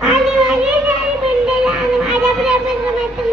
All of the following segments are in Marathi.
आणि माझे घरी मंडळ आणि माझ्या प्रबंधकातून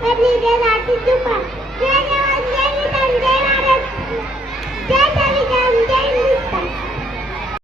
कधी देणार तू पण जय जवान जय किसान जय भारत